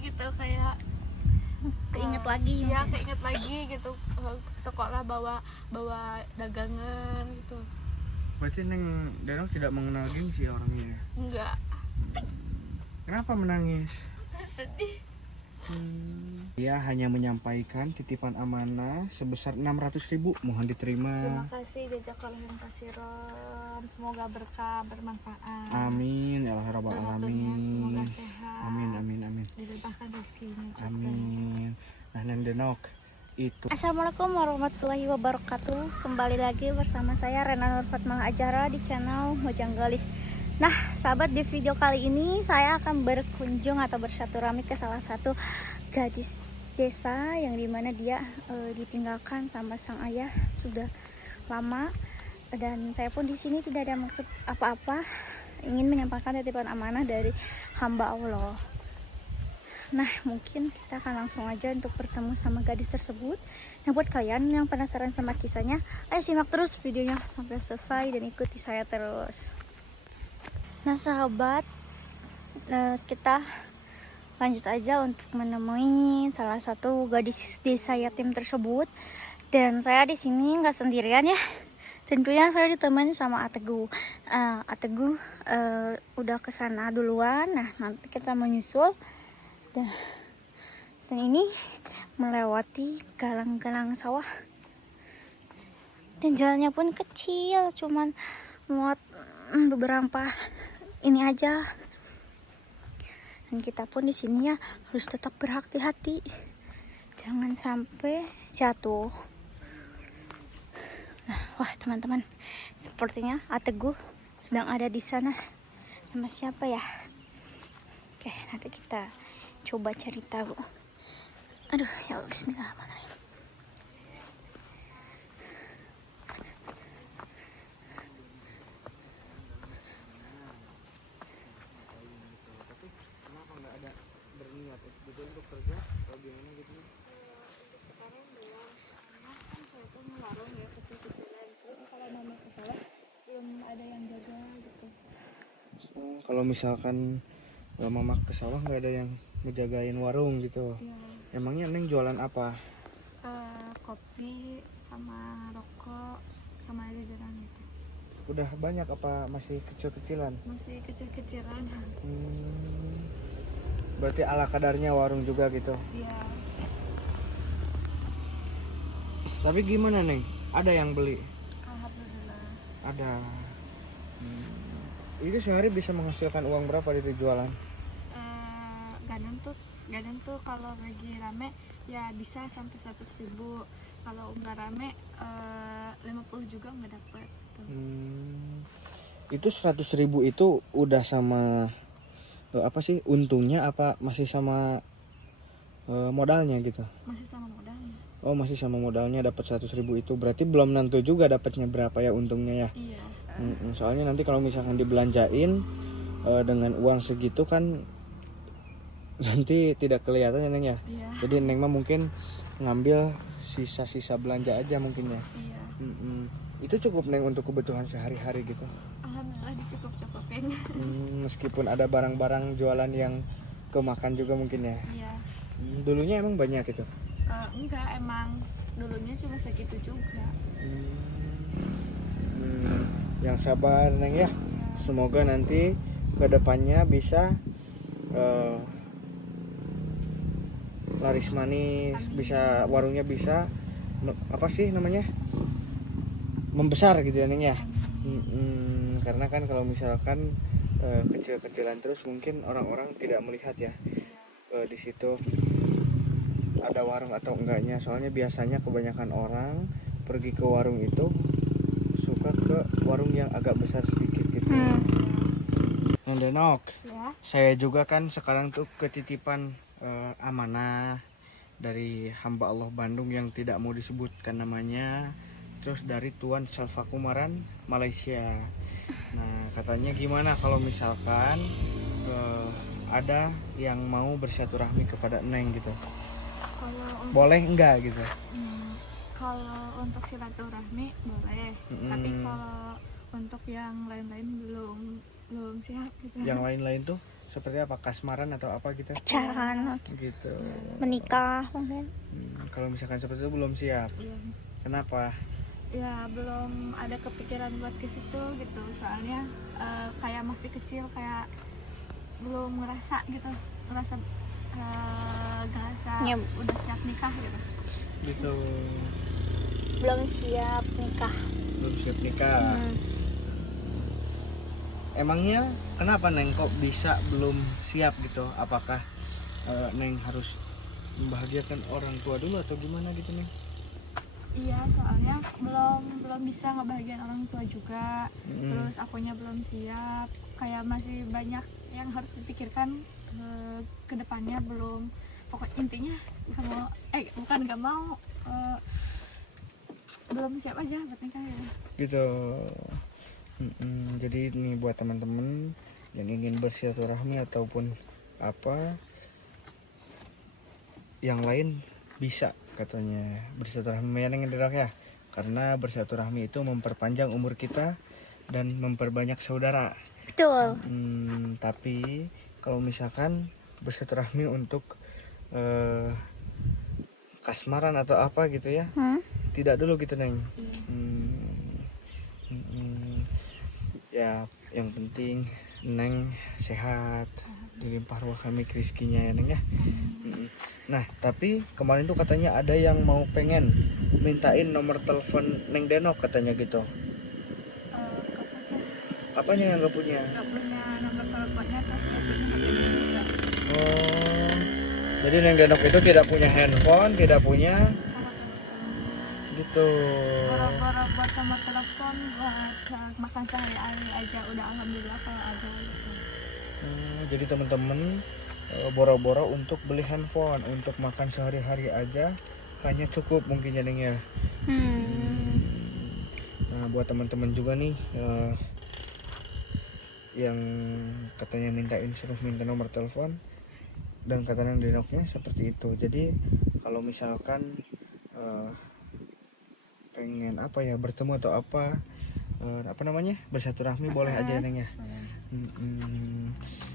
gitu, kayak keinget lagi ya keinget lagi gitu, sekolah bawa dagangan gitu. Berarti Neng Denok tidak mengenal gengsi orangnya. Enggak. Kenapa menangis? Sedih. Dia hanya menyampaikan titipan amanah sebesar 600.000, mohon diterima. Terima kasih Jajak Kalian Kasiron, semoga berkah bermanfaat. Amin ya Allah rabbal Donat-donatnya semoga alamin. sehat. Amin. Dilimpahkan rezekinya juga. Amin. Nah Neng Denok itu. Assalamualaikum warahmatullahi wabarakatuh. Kembali lagi bersama saya Rena Nur Fatmalah Ajara di channel Mojang Galis. Nah sahabat, di video kali ini saya akan berkunjung atau bersilaturahmi ke salah satu gadis desa yang dimana dia ditinggalkan sama sang ayah sudah lama, dan saya pun di sini tidak ada maksud apa-apa, ingin menyampaikan titipan amanah dari hamba Allah. Nah mungkin kita akan langsung aja untuk bertemu sama gadis tersebut. Nah buat kalian yang penasaran sama kisahnya, ayo simak terus videonya sampai selesai dan ikuti saya terus. Nah sahabat, kita lanjut aja untuk menemui salah satu gadis desa yatim tersebut. Dan saya di sini nggak sendirian ya. Tentunya saya ditemani sama Ateguh. Ateguh udah kesana duluan. Nah nanti kita menyusul. Dan ini melewati galang-galang sawah. Dan jalannya pun kecil, cuman muat beberapa ini aja. Dan kita pun di sini ya harus tetap berhati-hati, jangan sampai jatuh. Nah, wah teman-teman, sepertinya Ateguh sedang ada di sana. Sama siapa ya? Oke, nanti kita coba cari tahu. Aduh, ya Allah, bismillahirrahmanirrahim. Kenapa nggak ada berniat gitu untuk kerja atau gimana gitu? Sekarang belum, karena kan saya tuh melarang ya kecil-kecilan. Terus kalau mama ke sawah belum ada yang jaga gitu. Kalau misalkan mama ke sawah nggak ada yang ngejagain warung gitu. Ya, Emangnya Neng jualan apa? kopi sama rokok sama jajanan gitu. Udah banyak apa masih kecil-kecilan? Masih kecil-kecilan. Berarti ala kadarnya warung juga gitu. Ya, Tapi gimana Neng? Ada yang beli? alhamdulillah. Ada. Itu sehari bisa menghasilkan uang berapa dari jualan? Gadang tuh kalau lagi rame ya bisa sampai 100.000. Kalau nggak rame 50 juga nggak dapet tuh. Itu 100.000 itu udah sama apa sih untungnya, apa masih sama modalnya gitu? Masih sama modalnya. Oh masih sama modalnya, dapat 100.000 itu berarti belum nentu juga dapatnya berapa ya untungnya ya. Iya. Soalnya nanti kalau misalkan dibelanjain dengan uang segitu kan nanti tidak kelihatan ya Neng ya. Iya. Jadi Neng mah mungkin ngambil sisa-sisa belanja aja mungkin ya. Iya. Itu cukup Neng untuk kebutuhan sehari-hari gitu. Alhamdulillah dicukup-cukupin. Meskipun ada barang-barang jualan yang kemakan juga mungkin ya. Iya. Dulunya emang banyak gitu. Enggak, emang dulunya cuma segitu juga. Yang sabar Neng ya. Semoga nanti kedepannya bisa laris manis. Amin. Bisa warungnya bisa apa sih namanya, membesar gitu ya Neng ya. Karena kan kalau misalkan kecil-kecilan terus mungkin orang-orang tidak melihat ya di situ ada warung atau enggaknya. Soalnya biasanya kebanyakan orang pergi ke warung itu suka ke warung yang agak besar sedikit gitu. Neng Denok, Ya. saya juga kan sekarang tuh ketitipan amanah dari hamba Allah Bandung yang tidak mau disebutkan namanya, terus dari Tuan Salva Kumaran Malaysia. Nah katanya gimana kalau misalkan ada yang mau bersilaturahmi kepada Neng gitu, boleh enggak gitu? Kalau untuk silaturahmi boleh, tapi kalau untuk yang lain-lain belum siap gitu. Yang lain-lain tuh seperti apa, kasmaran atau apa gitu Acara gitu. menikah mungkin. Kalau misalkan seperti itu belum siap. Belum. Kenapa? Ya belum ada kepikiran buat ke situ gitu, soalnya kayak masih kecil, kayak belum ngerasa gitu, ngerasa Ya. udah siap nikah gitu. Gitu. Belum siap nikah. Belum siap nikah. Emangnya kenapa Neng kok bisa belum siap gitu? Apakah Neng harus membahagiakan orang tua dulu atau gimana gitu Neng? Iya, soalnya belum bisa ngebahagiain orang tua juga. Terus akunya belum siap, kayak masih banyak yang harus dipikirkan ke depannya. Belum, pokok intinya nggak mau belum siap aja buat nikah ya. Gitu. Jadi nih buat teman-teman yang ingin bersilaturahmi ataupun apa yang lain, bisa katanya bersilaturahmi ya, karena bersilaturahmi itu memperpanjang umur kita dan memperbanyak saudara. Betul. Tapi kalau misalkan bersilaturahmi untuk kasmaran atau apa gitu ya, tidak dulu gitu Neng. Ya yang penting Neng sehat, dilimpah ruah kami rezekinya ya Neng ya. Nah tapi kemarin tuh katanya ada yang mau pengen mintain nomor telepon Neng Denok katanya gitu. Apanya yang nggak punya? Nggak punya nomor teleponnya, terus nggak punya HP juga. Oh, jadi Neng Denok itu tidak punya handphone, tidak punya gitu. Boro-boro buat nomor telepon buat makan sehari-hari aja udah alhamdulillah kalau ada gitu. Jadi teman-teman boro-boro untuk beli handphone, untuk makan sehari-hari aja hanya cukup mungkin ya Neng ya. Nah buat teman-teman juga nih yang katanya suruh minta nomor telepon dan katanya Denoknya seperti itu. Jadi kalau misalkan pengen apa ya, bertemu atau apa namanya bersilaturahmi boleh aja Neng ya.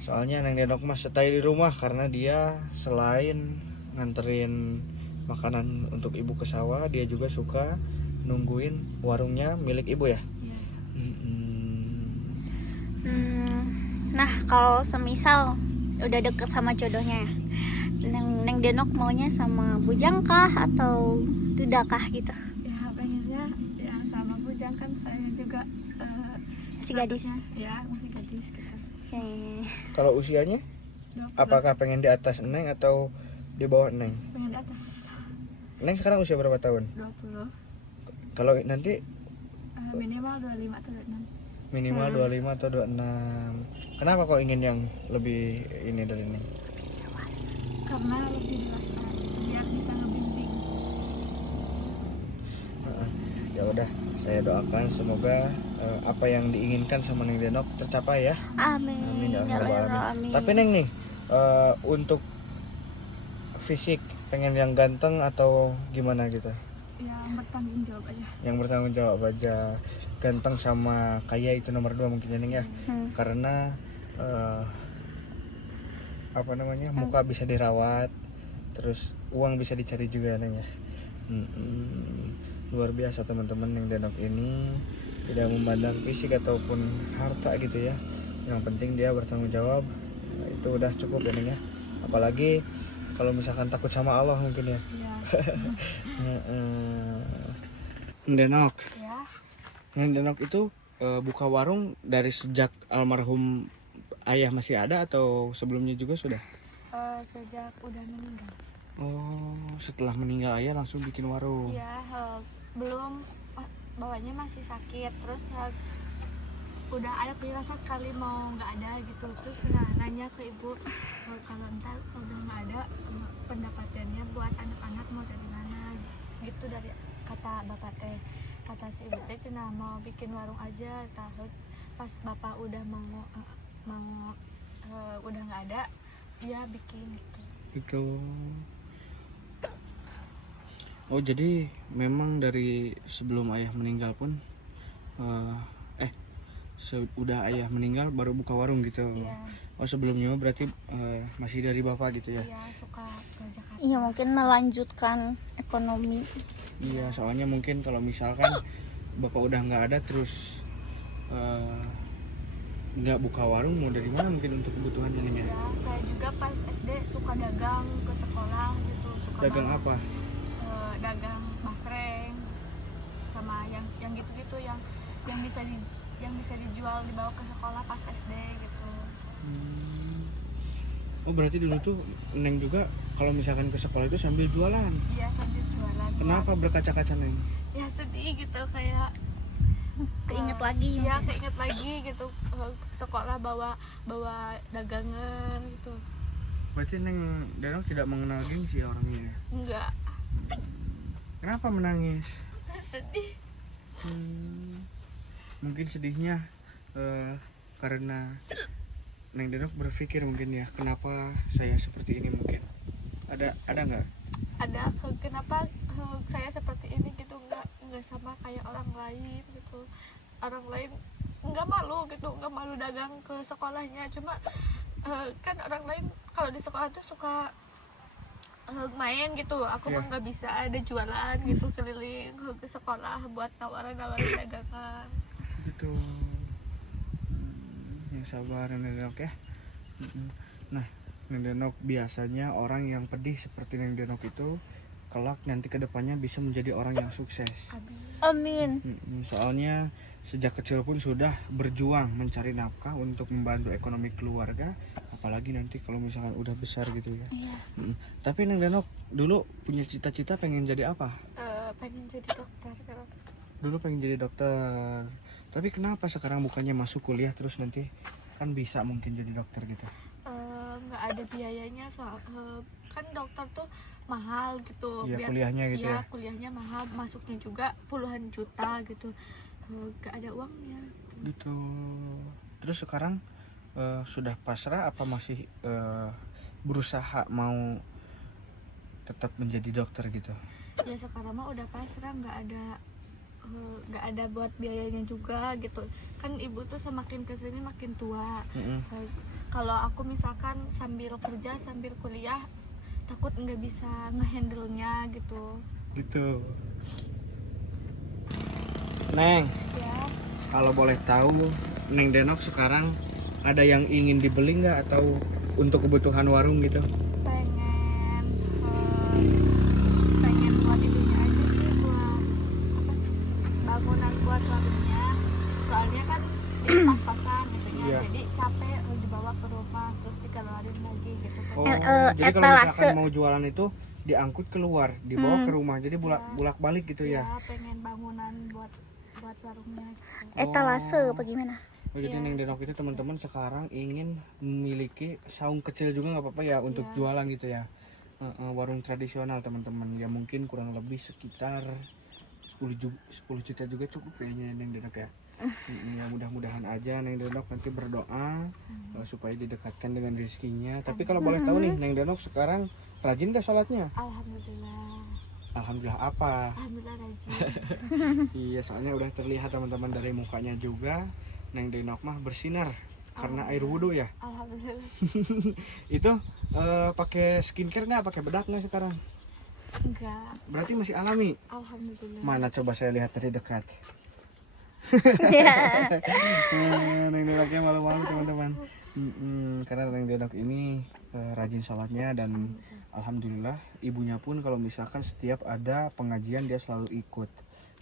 Soalnya Neng Denok mah stay di rumah karena dia selain nganterin makanan untuk ibu ke sawah, dia juga suka nungguin warungnya milik ibu ya. Nah kalau semisal udah deket sama jodohnya ya, Neng Denok maunya sama bujang kah atau duda kah gitu? Ya pengennya yang sama bujang, kan saya juga Si gadis. Ya masih gadis gitu. Kalau usianya 20. apakah pengen di atas Neng atau di bawah Neng? Pengen di atas Neng sekarang usia berapa tahun? 20. Kalau nanti Minimal 25 atau 26. minimal 25 atau 26. Kenapa kok ingin yang lebih ini dari Neng? Karena lebih dewasa, biar bisa ngebimbing. Ya udah, saya doakan semoga apa yang diinginkan sama Neng Denok tercapai ya. Amin. Amin ya rabbal alamin. Amin. Tapi Neng nih untuk fisik pengen yang ganteng atau gimana gitu? Yang bertanggung jawab aja. Yang bertanggung jawab aja. Ganteng sama kaya itu nomor 2 mungkin ya Neng ya. Karena apa namanya, muka bisa dirawat, terus uang bisa dicari juga Neng ya. Luar biasa teman-teman, Neng Denok ini tidak memandang fisik ataupun harta gitu ya. Yang penting dia bertanggung jawab. Nah, itu udah cukup ya Neng ya. Apalagi kalau misalkan takut sama Allah mungkin ya. Neng Denok. Ya. Neng Denok itu buka warung dari sejak almarhum ayah masih ada atau sebelumnya juga sudah? Sejak udah meninggal. Oh, setelah meninggal ayah langsung bikin warung. Iya, belum, bawahnya masih sakit, terus udah ada firasat kali mau nggak ada gitu, terus nanya ke ibu kalau ntar udah nggak ada pendapatannya buat anak-anak mau dari mana gitu, dari kata bapak teh, kata si ibu teh cina mau bikin warung aja. Tahu pas bapak udah mau udah nggak ada, ya bikin gitu. Itu. Oh, jadi memang dari sebelum ayah meninggal pun udah ayah meninggal baru buka warung gitu. Iya. Oh sebelumnya berarti masih dari bapak gitu ya? Iya, suka ke Jakarta. Iya, mungkin melanjutkan ekonomi. Iya, soalnya mungkin kalau misalkan bapak udah nggak ada terus nggak buka warung, mau dari mana mungkin untuk kebutuhannya nih ya? Ya, saya juga pas SD suka dagang ke sekolah gitu, suka Dagang banget. apa? Dagang basreng sama yang gitu-gitu yang yang bisa dijual dibawa ke sekolah pas SD gitu. Oh berarti dulu tuh Neng juga kalau misalkan ke sekolah itu sambil jualan. Iya, sambil jualan. Kenapa berkaca-kaca Neng? Ya sedih gitu, kayak Keinget lagi Iya, mungkin. keinget lagi gitu, sekolah bawa dagangan gitu. Berarti Neng Denok tidak mengenal gengsi orangnya ya? Enggak. Kenapa menangis? Sedih. Mungkin sedihnya karena Neng Denok berpikir mungkin ya, kenapa saya seperti ini mungkin. Ada nggak? Ada kenapa saya seperti ini gitu, nggak sama kayak orang lain gitu. Orang lain nggak malu gitu, nggak malu dagang ke sekolahnya. Cuma kan orang lain kalau di sekolah tuh suka main gitu, aku mah Iya. nggak bisa, ada jualan gitu keliling ke sekolah buat nawarin dagangan. Gitu. Yang sabar Neng Denok ya. Nah, Neng Denok biasanya orang yang pedih seperti Neng Denok itu kelak nanti kedepannya bisa menjadi orang yang sukses. Amin. Soalnya sejak kecil pun sudah berjuang mencari nafkah untuk membantu ekonomi keluarga, apalagi nanti kalau misalkan udah besar gitu ya. Iya. Tapi Neng Denok dulu punya cita-cita pengen jadi apa? Pengen jadi dokter kalau Dulu pengen jadi dokter. Tapi kenapa sekarang bukannya masuk kuliah terus nanti kan bisa mungkin jadi dokter gitu? nggak ada biayanya, soal kan dokter tuh mahal gitu. Iya, kuliahnya gitu ya. Kuliahnya mahal, masuknya juga puluhan juta gitu. Nggak ada uangnya. Gitu. Terus sekarang sudah pasrah apa masih berusaha mau tetap menjadi dokter gitu? Ya sekarang mah udah pasrah, nggak ada buat biayanya juga gitu. Kan ibu tuh semakin kesini makin tua. Kalau aku misalkan sambil kerja sambil kuliah, takut nggak bisa ngehandle-nya gitu. Gitu. Neng, Ya, kalau boleh tahu Neng Denok sekarang ada yang ingin dibeli nggak atau untuk kebutuhan warung gitu? pengen buat itunya aja sih, buat apa sih, bangunan buat warungnya. Soalnya kan di pas-pasan gitu ya. Iya. Jadi capek dibawa ke rumah terus dikeluarin lagi gitu kan. Oh, jadi kalau etalase. misalkan mau jualan itu diangkut keluar, dibawa ke rumah, jadi bolak-balik gitu ya? Ya, pengen bangunan buat warungnya gitu. Etalase bagaimana? Oh, jadi Iya. Neng Denok itu teman-teman sekarang ingin memiliki saung kecil juga nggak apa-apa ya untuk Iya. jualan gitu ya. Warung tradisional teman-teman ya, mungkin kurang lebih sekitar 10 juta juga cukup kayaknya Neng Denok ya. Ya mudah-mudahan aja Neng Denok nanti berdoa supaya didekatkan dengan rezekinya. Tapi kalau boleh tahu nih Neng Denok sekarang rajin gak sholatnya? Alhamdulillah. Alhamdulillah apa? Alhamdulillah rajin. Iya, soalnya udah terlihat teman-teman dari mukanya juga Neng Denok mah bersinar karena air wudhu ya. Alhamdulillah. Itu pakai skincare nggak, pakai bedak nggak sekarang? Enggak. Berarti masih alami. Alhamdulillah. Mana coba saya lihat dari dekat. Ya. Neng Denoknya malu-malu teman-teman. Karena Neng Denok ini rajin sholatnya dan alhamdulillah ibunya pun kalau misalkan setiap ada pengajian dia selalu ikut.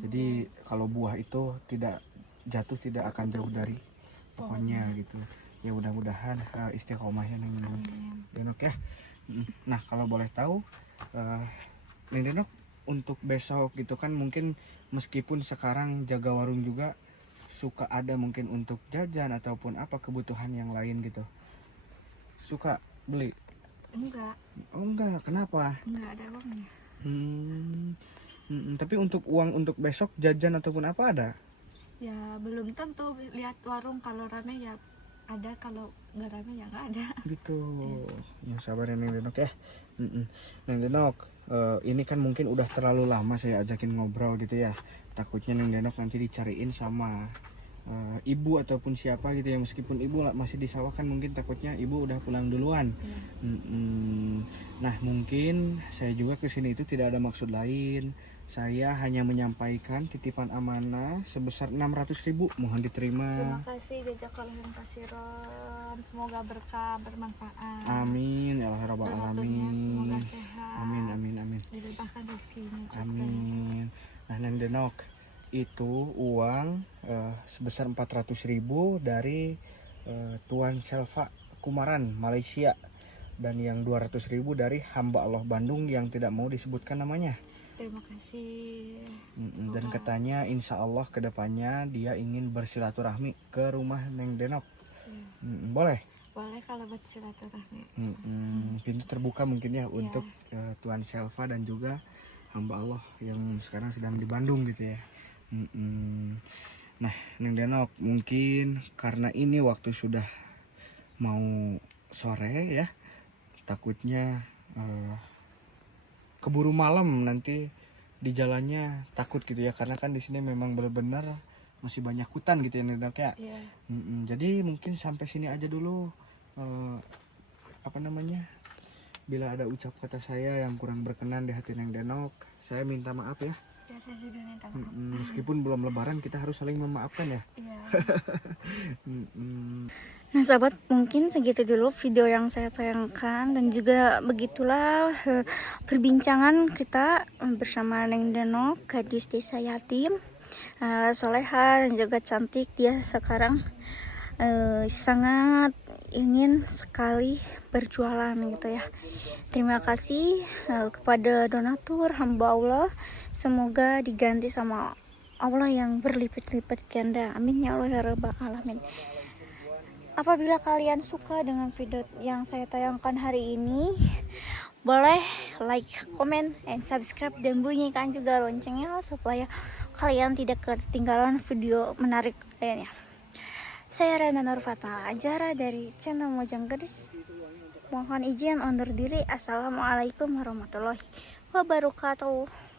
Jadi kalau buah itu tidak jatuh tidak akan jauh dari pohonnya gitu. Ya mudah-mudahan istiqomah ya Neng Denok ya. Nah kalau boleh tahu Neng Denok untuk besok gitu kan, mungkin meskipun sekarang jaga warung juga suka ada mungkin untuk jajan ataupun apa kebutuhan yang lain gitu, suka beli? Enggak. Oh enggak, kenapa? Enggak ada uangnya. Tapi untuk uang untuk besok jajan ataupun apa ada? Ya belum tentu, lihat warung, kalau rame ya ada, kalau nggak rame ya nggak ada. Gitu. Yang sabar ya Neng Denok ya. Neng Denok, ini kan mungkin udah terlalu lama saya ajakin ngobrol gitu ya. Takutnya Neng Denok nanti dicariin sama ibu ataupun siapa gitu ya, meskipun ibu masih di sawah kan mungkin takutnya ibu udah pulang duluan. Nah mungkin saya juga kesini itu tidak ada maksud lain, saya hanya menyampaikan titipan amanah sebesar 600.000, mohon diterima. Terima kasih jazakallahu khairan. Semoga berkah bermanfaat. Amin ya Allah rabbal Donaturnya semoga alamin. sehat. Amin amin amin. Dilimpahkan rezekinya juga. Amin. Nah Neng Denok, itu uang sebesar 400.000 dari Tuan Selva Kumaran Malaysia, dan yang 200.000 dari hamba Allah Bandung yang tidak mau disebutkan namanya. Terima kasih. Dan katanya insya Allah kedepannya dia ingin bersilaturahmi ke rumah Neng Denok. Boleh? Boleh kalau buat silaturahmi. Pintu terbuka mungkin ya untuk Tuan Selva dan juga hamba Allah yang sekarang sedang di Bandung gitu ya. Nah Neng Denok, mungkin karena ini waktu sudah mau sore ya, takutnya keburu malam nanti di jalannya, takut gitu ya, karena kan di sini memang benar-benar masih banyak hutan gitu ya Neng Denok ya. Iya. Jadi mungkin sampai sini aja dulu. Bila ada ucap kata saya yang kurang berkenan di hati Neng Denok, saya minta maaf ya. Ya saya juga minta maaf. Meskipun belum lebaran, kita harus saling memaafkan ya. Iya. Nah sahabat, mungkin segitu dulu video yang saya tayangkan, dan juga begitulah perbincangan kita bersama Neng Denok, gadis desa yatim, soleha dan juga cantik. Dia sekarang sangat ingin sekali berjualan gitu ya. Terima kasih kepada donatur hamba Allah, semoga diganti sama Allah yang berlipat-lipat ganda, amin ya Allah ya rabbal alamin. Apabila kalian suka dengan video yang saya tayangkan hari ini, boleh like, comment, and subscribe, dan bunyikan juga loncengnya supaya kalian tidak ketinggalan video menarik lainnya. Saya Rena Nurfatma Ajara dari channel Mojang Gadis. Mohon izin undur diri. Assalamualaikum warahmatullahi wabarakatuh.